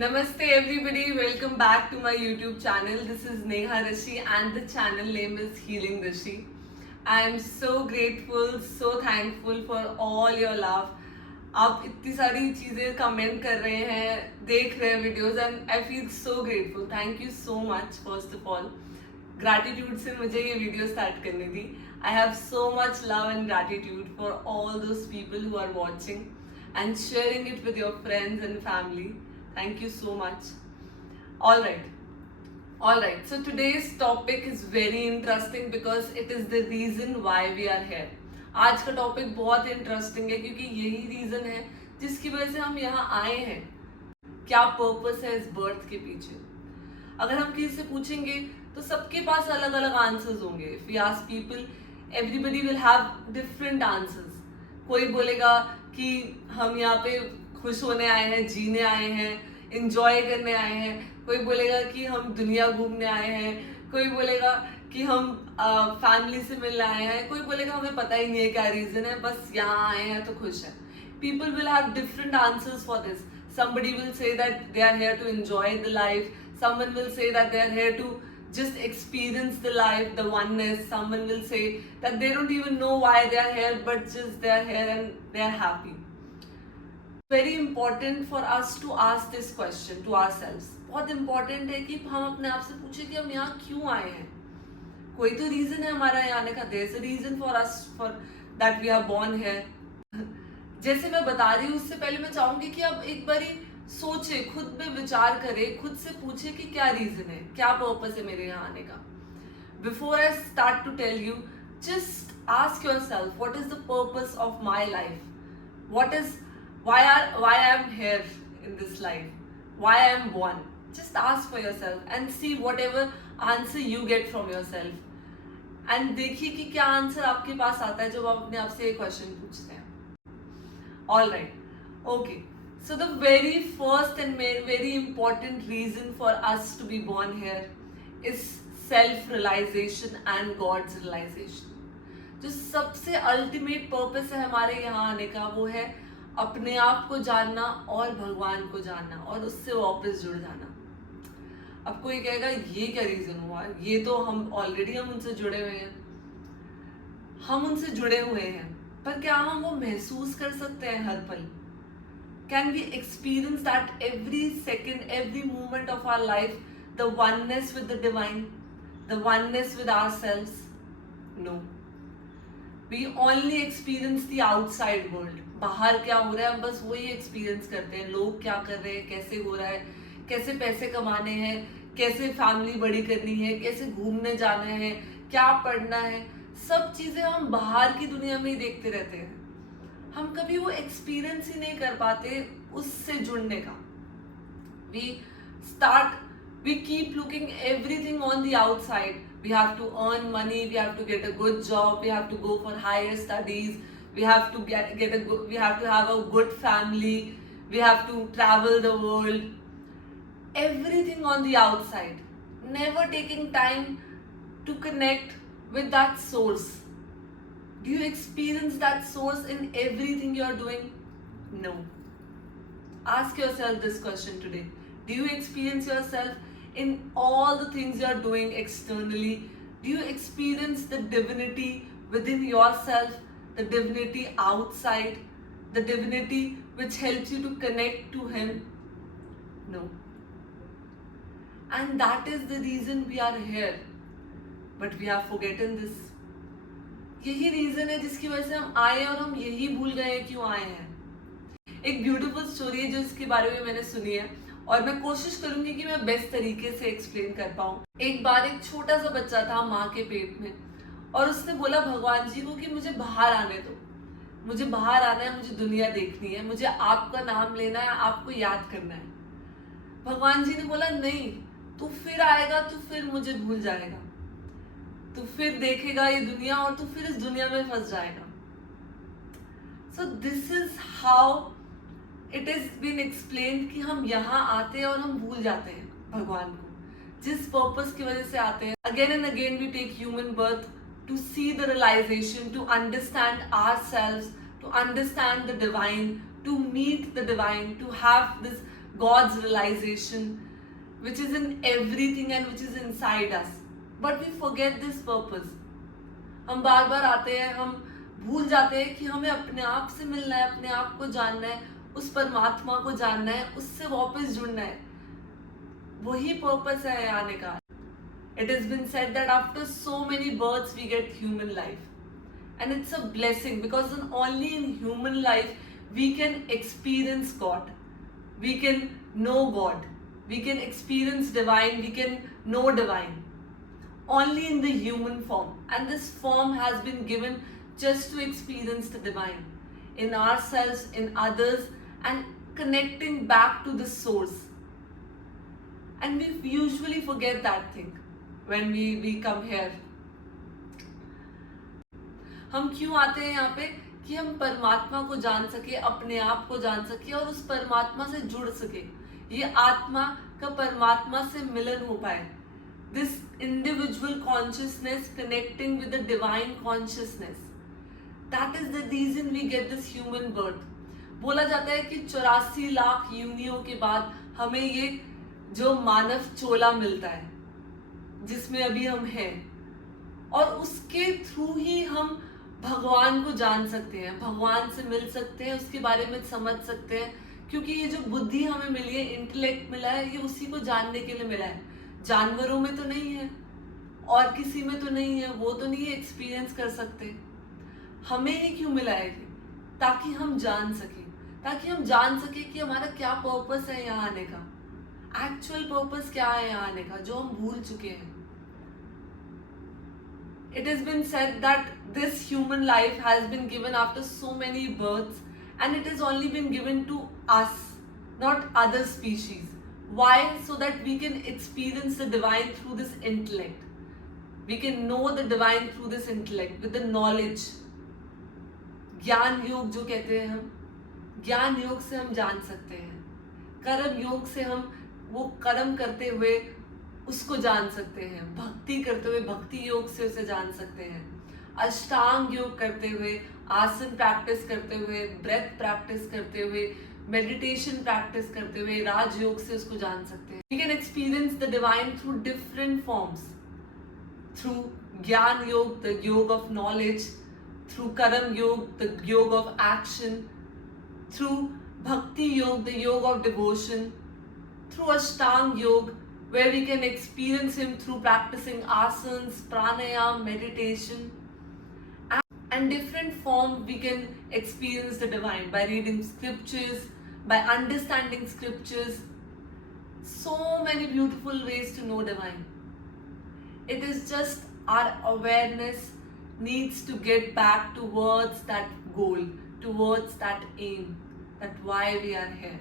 Namaste everybody, welcome back to my YouTube channel. This is Neha Rishi and the channel name is Healing Rishi. I am so grateful, so thankful for all your love. आप इतनी सारी चीज़ें comment कर रहे हैं, देख रहे हैं videos and I feel so grateful. Thank you so much first of all. Gratitude से मुझे ये वीडियो स्टार्ट करनी थी. I have so much love and gratitude for all those people who are watching and sharing it with your friends and family. Thank you so much. All right. So today's topic is very interesting because it is the reason why we are here. आज का topic बहुत interesting है क्योंकि यही reason है जिसकी वजह से हम यहाँ आए हैं. क्या पर्पस है इस बर्थ के पीछे? अगर हम किसी से पूछेंगे तो सबके पास अलग अलग आंसर्स होंगे. If we ask people, everybody will have different answers. कोई बोलेगा कि हम यहाँ पे खुश होने आए हैं, जीने आए हैं, इंजॉय करने आए हैं. कोई बोलेगा कि हम दुनिया घूमने आए हैं. कोई बोलेगा कि हम फैमिली से मिलने आए हैं. कोई बोलेगा हमें पता ही नहीं है क्या रीजन है, बस यहाँ आए हैं तो खुश है. People will have different answers for this. Somebody will say that they are here to enjoy the life. Someone will say that they are here to just experience the life, the oneness. Someone will say that they don't even know why they are here, but just they are here and they are happy. Very important for us to ask this question to ourselves. बहुत important है कि हम अपने आप से पूछे कि हम यहाँ क्यों आए हैं. कोई तो रीजन है हमारा यहाँ आने का. There's a reason for us for that we are born here. जैसे मैं बता रही हूँ उससे पहले मैं चाहूंगी कि आप एक बारी सोचे, खुद में विचार करें, खुद से पूछे कि क्या रीजन है, क्या पर्पस है मेरे यहाँ आने का. Before I start to tell you, just ask yourself what is the purpose of my life. What is why I am here in this life, why I am born. Just ask for yourself and see whatever answer you get from yourself. And देखिए कि क्या answer आपके पास आता है जब आप अपने आप से ये क्वेश्चन पूछते हैं. All right. Okay. So the very first and very important reason for us to be born here is self-realization and God's realization. जो सबसे ultimate purpose है हमारे यहाँ आने का वो है अपने आप को जानना और भगवान को जानना और उससे वापस जुड़ जाना. अब कोई कहेगा ये क्या रीजन हुआ, ये तो हम ऑलरेडी हम उनसे जुड़े हुए हैं. हम उनसे जुड़े हुए हैं पर क्या हम वो महसूस कर सकते हैं हर पल? Can we experience that every second, every moment of our life, the oneness with the divine, the oneness with ourselves? No. We only experience the outside world. बाहर क्या हो रहा है हम बस वही एक्सपीरियंस करते हैं. लोग क्या कर रहे हैं, कैसे हो रहा है, कैसे पैसे कमाने हैं, कैसे फैमिली बड़ी करनी है, कैसे घूमने जाना है, क्या पढ़ना है, सब चीजें हम बाहर की दुनिया में ही देखते रहते हैं. हम कभी वो एक्सपीरियंस ही नहीं कर पाते उससे जुड़ने का. We keep looking everything on the outside. We have to earn money, we have to get a good job, we have to go for higher studies, we have to we have to have a good family, we have to travel the world. Everything on the outside, never taking time to connect with that source. Do you experience that source in everything you are doing? No. Ask yourself this question today. Do you experience yourself in all the things you are doing externally? Do you experience the divinity within yourself, the divinity outside, the divinity which helps you to connect to Him? No. And that is the reason we are here. But we have forgotten this. यही reason है जिसकी वजह से हम आए और हम यही भूल गए क्यों आए हैं. एक ब्यूटीफुल स्टोरी है जो इसके बारे में मैंने सुनी है और मैं कोशिश करूंगी कि मैं बेस्ट तरीके से एक्सप्लेन कर पाऊँ. एक बार एक छोटा सा बच्चा था माँ के पेट में और उसने बोला भगवान जी को कि मुझे बाहर आने दो, मुझे बाहर आना है, मुझे दुनिया देखनी है, मुझे आपका नाम लेना है, आपको याद करना है. भगवान जी ने बोला नहीं, तू फिर आएगा तो फिर मुझे भूल जाएगा, तू फिर देखेगा ये दुनिया और तू फिर इस दुनिया में फंस जाएगा. So this is how it is been explained कि हम यहाँ आते हैं और हम भूल जाते हैं भगवान को, जिस पर्पस की वजह से आते हैं. Again and again we take human birth to see the realisation, to understand ourselves, to understand the divine, to meet the divine, to have this God's realization, which is in everything and which is inside us. But we forget this purpose. हम बार बार आते हैं, हम भूल जाते हैं कि हमें अपने आप से मिलना है, अपने आप को जानना है, उस परमात्मा को जानना है, उससे वापस जुड़ना है. वही पर्पस है आने का. It has been said that after so many births we get human life. And it's a blessing because only in human life we can experience God. We can know God. We can experience divine. We can know divine. Only in the human form. And this form has been given just to experience the divine. In ourselves, in others, and connecting back to the source. And we usually forget that thing when we come here. हम क्यों आते हैं यहाँ पे? कि हम परमात्मा को जान सके, अपने आप को जान सके और उस परमात्मा से जुड़ सके. ये आत्मा का परमात्मा से मिलन हो पाए. This individual consciousness connecting with the divine consciousness. That is the reason we get this human birth. बोला जाता है कि 84 लाख योनियों के बाद हमें ये जो मानव चोला मिलता है, जिसमें अभी हम हैं, और उसके थ्रू ही हम भगवान को जान सकते हैं, भगवान से मिल सकते हैं, उसके बारे में समझ सकते हैं. क्योंकि ये जो बुद्धि हमें मिली है, इंटेलेक्ट मिला है, ये उसी को जानने के लिए मिला है. जानवरों में तो नहीं है, और किसी में तो नहीं है, वो तो नहीं एक्सपीरियंस कर सकते. हमें ही क्यों मिला है? ताकि हम जान सके, ताकि हम जान सके कि हमारा क्या पर्पस है यहाँ आने का, एक्चुअल पर्पस क्या है यहाँ आने का, जो हम भूल चुके हैं. It has been said that this human life has been given after so many births, and it has only been given to us, not other species. Why? So that we can experience the divine through this intellect. We can know the divine through this intellect with the knowledge. ज्ञान योग जो कहते हैं हम, ज्ञान योग से हम जान सकते हैं. कर्म योग से हम वो कर्म करते हुए उसको जान सकते हैं. भक्ति करते हुए भक्ति योग से उसे जान सकते हैं. अष्टांग योग करते हुए, आसन प्रैक्टिस करते हुए, ब्रेथ प्रैक्टिस करते हुए, मेडिटेशन प्रैक्टिस करते हुए, राजयोग से उसको जान सकते हैं. We can experience the divine through different forms. Through gyan yoga, the योग ऑफ नॉलेज. थ्रू कर्म योग, द योग ऑफ एक्शन. थ्रू भक्ति योग, द योग of devotion. Through Ashtanga Yoga, where we can experience Him through practicing asanas, pranayam, meditation, and different form we can experience the divine by reading scriptures, by understanding scriptures. So many beautiful ways to know divine. It is just our awareness needs to get back towards that goal, towards that aim, that why we are here.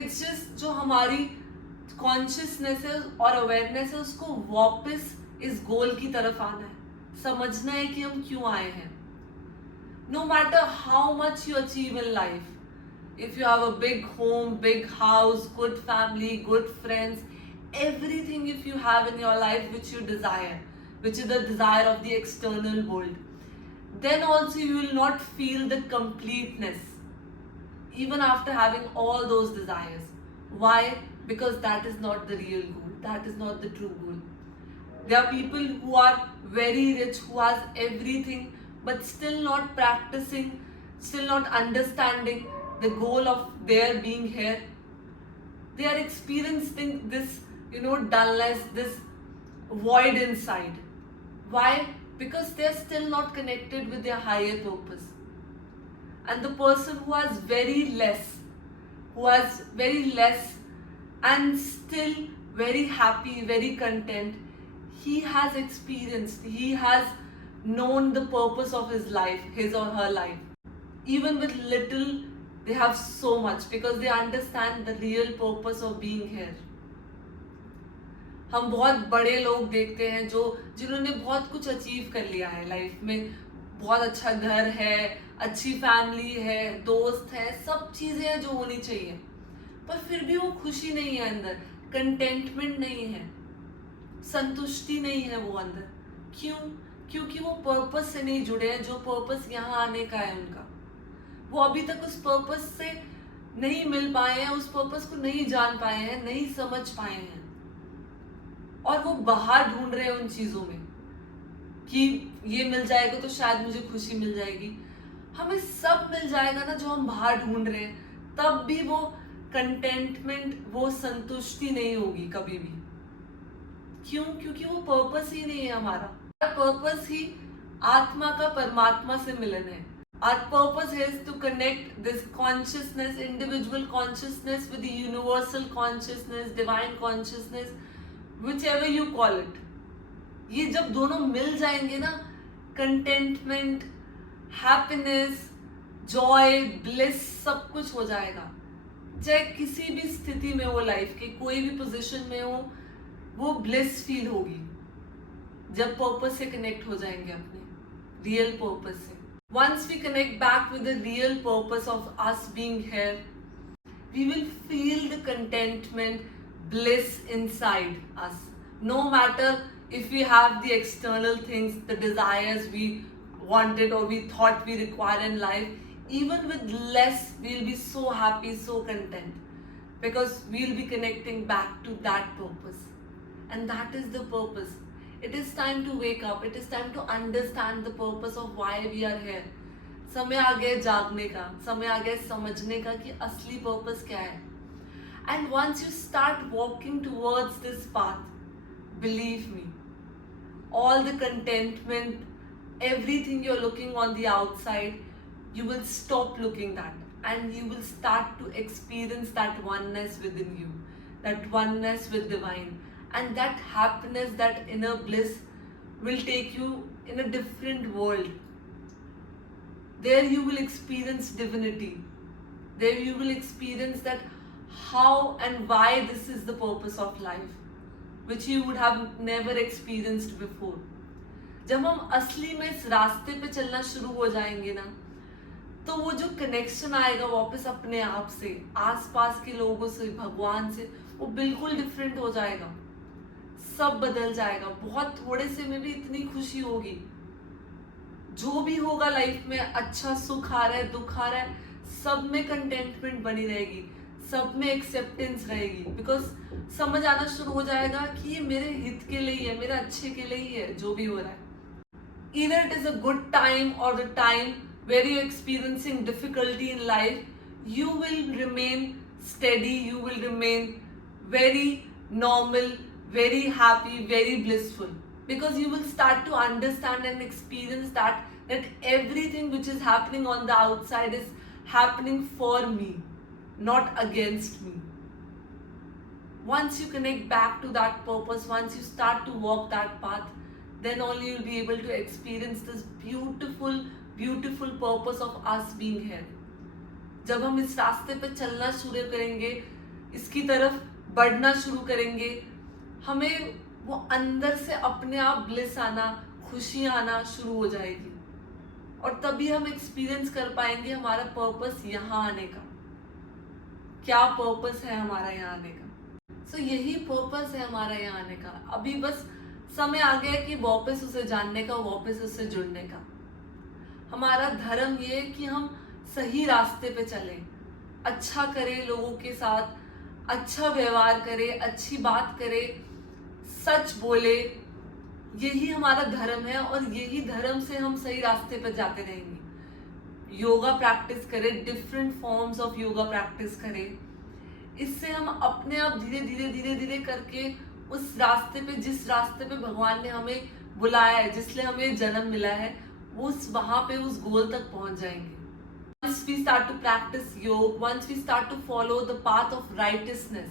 It's just जो हमारी consciousness है और awareness है, उसको वापस इस गोल की तरफ आना है, समझना है कि हम क्यों आए हैं. No matter how much you achieve in life, if you have a big home, big house, good family, good friends, everything if you have in your life which you desire, which is the desire of the external world, then also you will not feel the completeness even after having all those desires. Why? Because that is not the real goal. That is not the true goal. There are people who are very rich, who has everything, but still not practicing, still not understanding the goal of their being here. They are experiencing this, dullness, this void inside. Why? Because they are still not connected with their higher purpose. And the person who has very less and still very happy, very content, he has experienced, he has known the purpose of his life, his or her life. Even with little, they have so much because they understand the real purpose of being here. हम बहुत बड़े लोग देखते हैं जिन्होंने बहुत कुछ achieve कर लिया है लाइफ में. बहुत अच्छा घर है, अच्छी फैमिली है, दोस्त है, सब चीज़ें हैं जो होनी चाहिए, पर फिर भी वो खुशी नहीं है अंदर, कंटेंटमेंट नहीं है, संतुष्टि नहीं है वो अंदर. क्यों? क्योंकि वो पर्पस से नहीं जुड़े हैं, जो पर्पस यहाँ आने का है उनका. वो अभी तक उस पर्पस से नहीं मिल पाए हैं, उस पर्पस को नहीं जान पाए हैं, नहीं समझ पाए हैं, और वो बाहर ढूंढ रहे हैं उन चीजों में कि ये मिल जाएगा तो शायद मुझे खुशी मिल जाएगी। हमें सब मिल जाएगा ना जो हम बाहर ढूंढ रहे हैं, तब भी वो कंटेंटमेंट, वो संतुष्टि नहीं होगी कभी भी। क्यों? क्योंकि वो पर्पस ही नहीं है हमारा पर्पस ही आत्मा का परमात्मा से मिलन है। Our purpose is to connect this consciousness, individual consciousness, with the universal consciousness, divine consciousness, whichever you call it. ये जब दोनों मिल जाएंगे ना, contentment, happiness, joy, bliss, सब कुछ हो जाएगा। चाहे किसी भी स्थिति में हो, लाइफ के कोई भी पोजीशन में हो, वो ब्लिस फील होगी जब पर्पस से कनेक्ट हो जाएंगे अपने रियल पर्पस से। Once we connect back with the real purpose of us being here, we will feel the contentment, bliss inside us. No matter if we have the external things, the desires we wanted or we thought we require in life, even with less, we'll be so happy, so content, because we'll be connecting back to that purpose. And that is the purpose. It is time to wake up. It is time to understand the purpose of why we are here. समय आ गया जागने का, समय आ गया समझने का कि असली पर्पस क्या है। And once you start walking towards this path, believe me, all the contentment, everything you're looking on the outside, you will stop looking that, and you will start to experience that oneness within you, that oneness with divine. And that happiness, that inner bliss will take you in a different world. There you will experience divinity. There you will experience that how and why this is the purpose of life, which you would have never experienced before. जब हम असली में इस रास्ते पे चलना शुरू हो जाएंगे ना, तो वो जो कनेक्शन आएगा वापस अपने आप से, आसपास के लोगों से, भगवान से, वो बिल्कुल डिफरेंट हो जाएगा। सब बदल जाएगा। बहुत थोड़े से में भी इतनी खुशी होगी। जो भी होगा लाइफ में, अच्छा सुख आ रहा है, दुख आ रहा है, सब में कंटेंटमेंट बनी रहेगी, सब में एक्सेप्टेंस रहेगी, बिकॉज समझ आना शुरू हो जाएगा कि ये मेरे हित के लिए ही है, मेरे अच्छे के लिए ही है जो भी हो रहा है। Either it is a good time or the time where you're experiencing difficulty in life, you will remain steady, you will remain very normal, very happy, very blissful, because you will start to understand and experience that everything which is happening on the outside is happening for me, not against me. Once you connect back to that purpose, once you start to walk that path, then only you'll be able to experience this beautiful, beautiful purpose of us being here. जब हम इस रास्ते पे चलना शुरू करेंगे, इसकी तरफ बढ़ना शुरू करेंगे, हमें वो अंदर से अपने आप ब्लिस आना, खुशी आना शुरू हो जाएगी, और तभी हम एक्सपीरियंस कर पाएंगे हमारा पर्पस यहाँ आने का। क्या पर्पस है हमारा यहाँ आने का? सो यही पर्पस है हमारा यहाँ आने का। अभी बस समय आ गया कि वापस उसे जानने का, वापस उससे जुड़ने का। हमारा धर्म ये है कि हम सही रास्ते पे चलें, अच्छा करें, लोगों के साथ अच्छा व्यवहार करें, अच्छी बात करें, सच बोले। यही हमारा धर्म है, और यही धर्म से हम सही रास्ते पर जाते रहेंगे। योगा प्रैक्टिस करें, different forms of yoga practice करें। इससे हम अपने आप धीरे धीरे धीरे धीरे करके उस रास्ते पे, जिस रास्ते पे भगवान ने हमें बुलाया है, जिसलिए हमें जन्म मिला है, उस वहां पे उस गोल तक पहुंच जाएंगे। Once we start to practice yoga, once we start to follow the path of righteousness,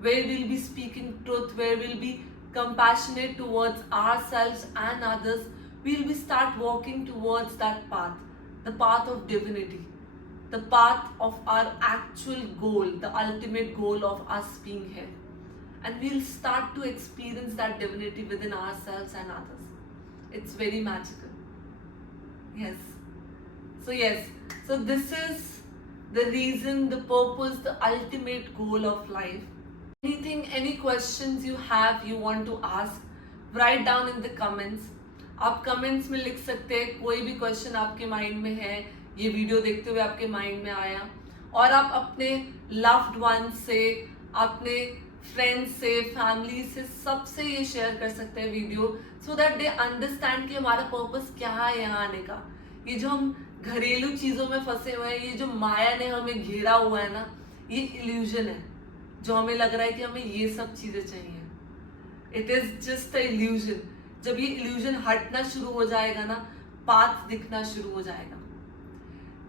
where we'll be speaking truth, where we'll be compassionate towards ourselves and others, we'll start walking towards that path, the path of divinity, the path of our actual goal, the ultimate goal of us being here. And we'll start to experience that divinity within ourselves and others. It's very magical. Yes. So this is the reason, the purpose, the ultimate goal of life. Anything, any questions you have, you want to ask, write down in the comments. आप comments में लिख सकते हैं, कोई भी question आपके mind में है, ये video देखते हुए आपके mind में आया, और आप अपने लव्ड वन से, अपने फ्रेंड्स से, फैमिली से, सबसे ये शेयर कर सकते हैं video, so that they understand कि हमारा पर्पस क्या है यहाँ आने का। ये जो हम घरेलू चीजों में फंसे हुए हैं, ये जो माया ने हमें घेरा हुआ है ना, ये इल्यूजन है जो हमें लग रहा है कि हमें ये सब चीजें चाहिए। It is just a illusion. जब ये इल्यूजन हटना शुरू हो जाएगा ना, पाथ दिखना शुरू हो जाएगा।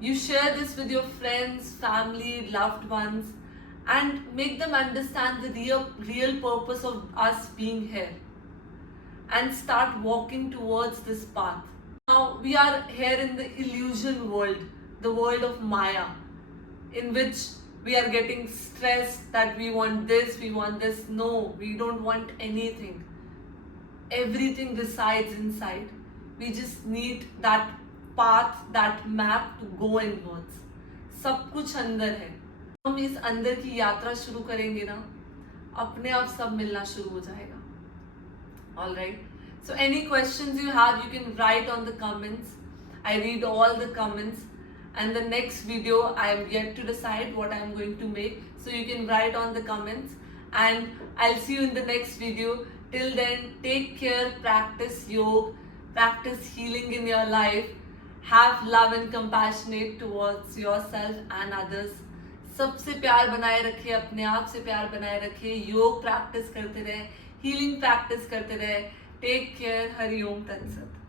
You share this with your friends, family, loved ones, and make them understand the real purpose of us being here, and start walking towards this path. Now we are here in the illusion world, the world of Maya, in which we are getting stressed that we want this, we want this. No, we don't want anything. Everything resides inside. We just need that path, that map to go inwards. सब कुछ अंदर है। हम इस अंदर की यात्रा शुरू करेंगे ना, अपने आप सब मिलना शुरू हो जाएगा। All right. So any questions you have, you can write on the comments. I read all the comments. And the next video, I am yet to decide what I am going to make. So you can write on the comments. And I'll see you in the next video. Till then, take care, practice yoga, practice healing in your life. Have love and compassionate towards yourself and others. सबसे प्यार बनाए रखिए, अपने आप से प्यार बनाए रखिए, योग प्रैक्टिस करते रहे, हीलिंग प्रैक्टिस करते रहे। Take care. हरि ओम तत्सत।